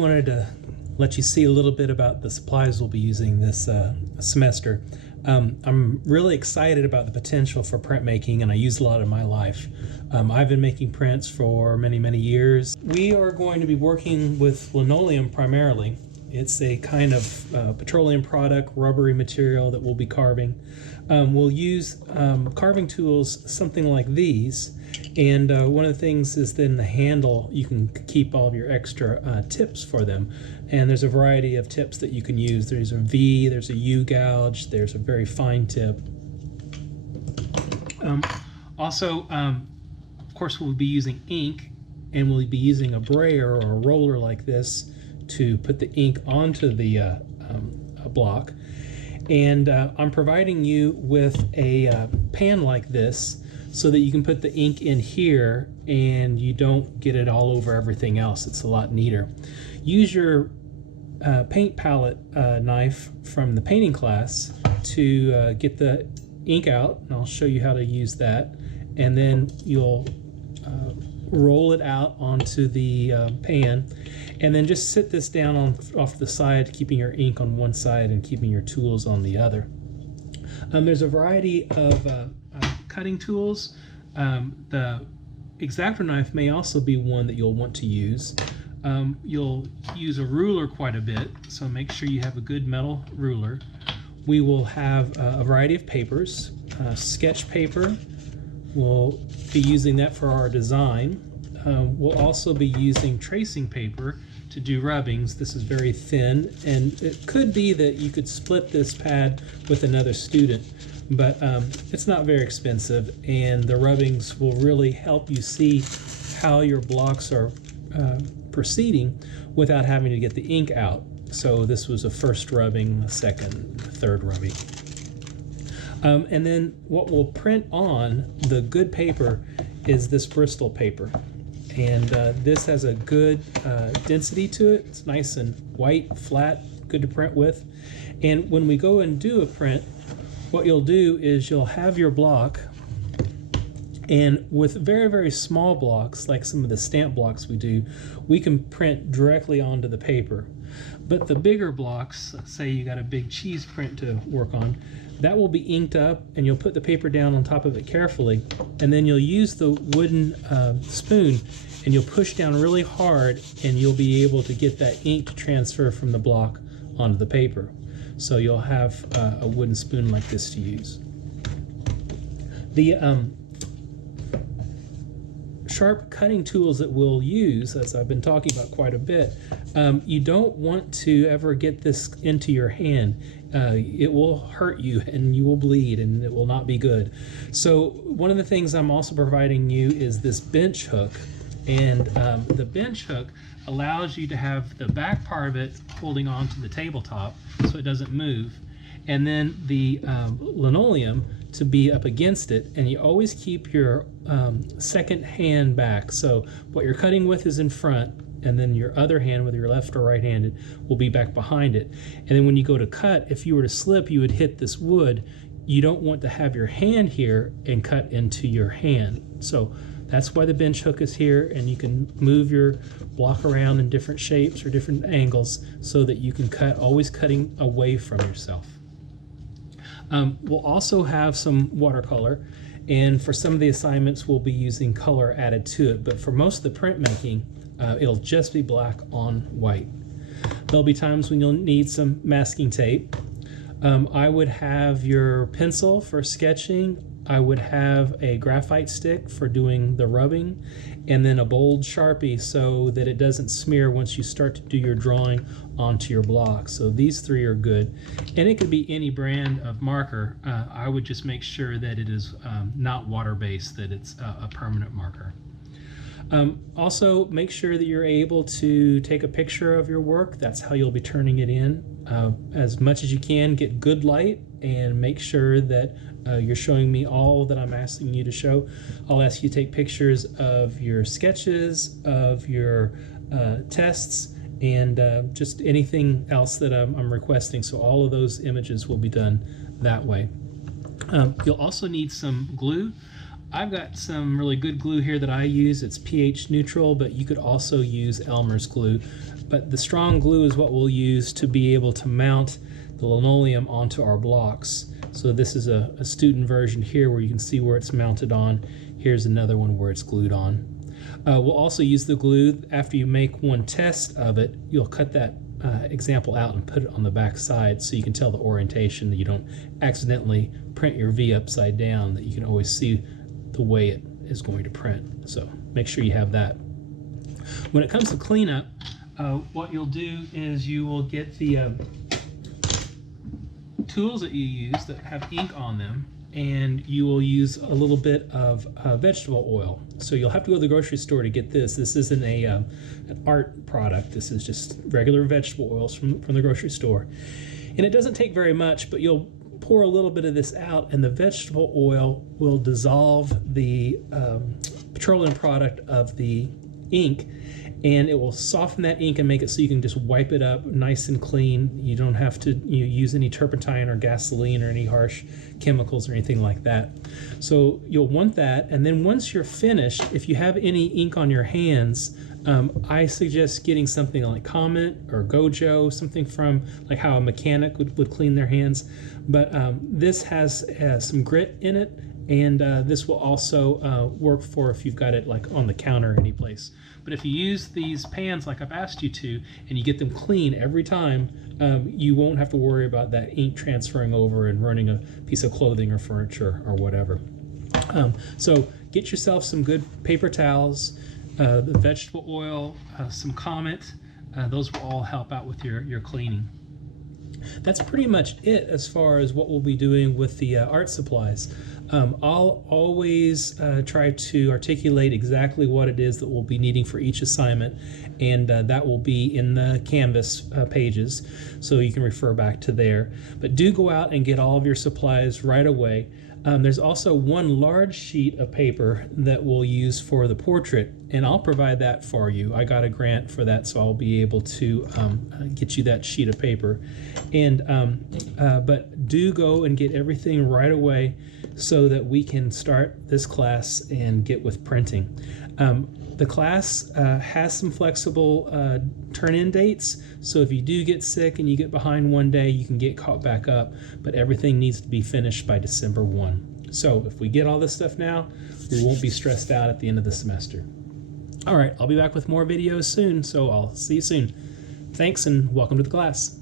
Wanted to let you see a little bit about the supplies we'll be using this semester. I'm really excited about the potential for printmaking, and I use a lot in my life. I've been making prints for many years. We are going to be working with linoleum primarily. It's a kind of petroleum product, rubbery material that we'll be carving. We'll use carving tools, something like these. And one of the things is then the handle, you can keep all of your extra tips for them. And there's a variety of tips that you can use. There's a V, there's a U gouge, there's a very fine tip. Also, of course, we'll be using ink, and we'll be using a brayer or a roller like this to put the ink onto the block. And I'm providing you with a pan like this so that you can put the ink in here and you don't get it all over everything else. It's a lot neater. Use your paint palette knife from the painting class to get the ink out, and I'll show you how to use that. And then you'll roll it out onto the pan, and then just sit this down off the side, keeping your ink on one side and keeping your tools on the other. There's a variety of cutting tools. The X-Acto knife may also be one that you'll want to use. You'll use a ruler quite a bit, so make sure you have a good metal ruler. We will have a variety of papers. Sketch paper, we'll be using that for our design. We'll also be using tracing paper to do rubbings. This is very thin, and it could be that you could split this pad with another student, but it's not very expensive, and the rubbings will really help you see how your blocks are proceeding without having to get the ink out. So this was a first rubbing, a second, third rubbing. And then what we'll print on the good paper is this Bristol paper. And this has a good density to it. It's nice and white, flat, good to print with. And when we go and do a print, what you'll do is you'll have your block, and with very small blocks, like some of the stamp blocks we do, we can print directly onto the paper. But the bigger blocks, say you got a big cheese print to work on, that will be inked up, and you'll put the paper down on top of it carefully, and then you'll use the wooden spoon, and you'll push down really hard, and you'll be able to get that ink to transfer from the block onto the paper. So you'll have a wooden spoon like this to use. The sharp cutting tools that we'll use, as I've been talking about quite a bit, you don't want to ever get this into your hand. It will hurt you, and you will bleed, and it will not be good. So one of the things I'm also providing you is this bench hook, and the bench hook allows you to have the back part of it holding onto the tabletop so it doesn't move, and then the linoleum to be up against it, and you always keep your second hand back. So what you're cutting with is in front, and then your other hand, whether you're left or right-handed, will be back behind it. And then when you go to cut, if you were to slip, you would hit this wood. You don't want to have your hand here and cut into your hand. So that's why the bench hook is here, and you can move your block around in different shapes or different angles so that you can cut, always cutting away from yourself. We'll also have some watercolor, and for some of the assignments we'll be using color added to it, but for most of the printmaking, it'll just be black on white. There'll be times when you'll need some masking tape. I would have your pencil for sketching. I would have a graphite stick for doing the rubbing, and then a bold Sharpie so that it doesn't smear once you start to do your drawing onto your block. So these three are good, and it could be any brand of marker. I would just make sure that it is not water-based, that it's a permanent marker. Also, make sure that you're able to take a picture of your work. That's how you'll be turning it in. As much as you can, get good light, and make sure that you're showing me all that I'm asking you to show. I'll ask you to take pictures of your sketches, of your tests, and just anything else that I'm requesting. So all of those images will be done that way. You'll also need some glue. I've got some really good glue here that I use. It's pH neutral, but you could also use Elmer's glue. But the strong glue is what we'll use to be able to mount the linoleum onto our blocks. So this is a student version here where you can see where it's mounted on. Here's another one where it's glued on. We'll also use the glue. After you make one test of it, you'll cut that example out and put it on the back side so you can tell the orientation, that you don't accidentally print your V upside down, that you can always see the way it is going to print. So make sure you have that. When it comes to cleanup, what you'll do is you will get the tools that you use that have ink on them, and you will use a little bit of vegetable oil. So you'll have to go to the grocery store to get this. This isn't an art product. This is just regular vegetable oils from the grocery store. And it doesn't take very much, but you'll pour a little bit of this out, and the vegetable oil will dissolve the petroleum product of the ink, and it will soften that ink and make it so you can just wipe it up nice and clean. You don't have to use any turpentine or gasoline or any harsh chemicals or anything like that. So you'll want that, and then once you're finished, if you have any ink on your hands, I suggest getting something like Comet or Gojo, something from like how a mechanic would clean their hands. But this has some grit in it, and this will also work for if you've got it like on the counter any place. But if you use these pans like I've asked you to, and you get them clean every time, you won't have to worry about that ink transferring over and ruining a piece of clothing or furniture or whatever. So get yourself some good paper towels, the vegetable oil, some Comet. Those will all help out with your cleaning. That's pretty much it as far as what we'll be doing with the art supplies. I'll always try to articulate exactly what it is that we'll be needing for each assignment, and that will be in the Canvas pages, so you can refer back to there. But do go out and get all of your supplies right away. There's also one large sheet of paper that we'll use for the portrait, and I'll provide that for you. I got a grant for that, so I'll be able to get you that sheet of paper. And but do go and get everything right away so that we can start this class and get with printing. The class has some flexible turn-in dates, so if you do get sick and you get behind one day, you can get caught back up, but everything needs to be finished by December 1. So if we get all this stuff now, we won't be stressed out at the end of the semester. All right, I'll be back with more videos soon, so I'll see you soon. Thanks and welcome to the class.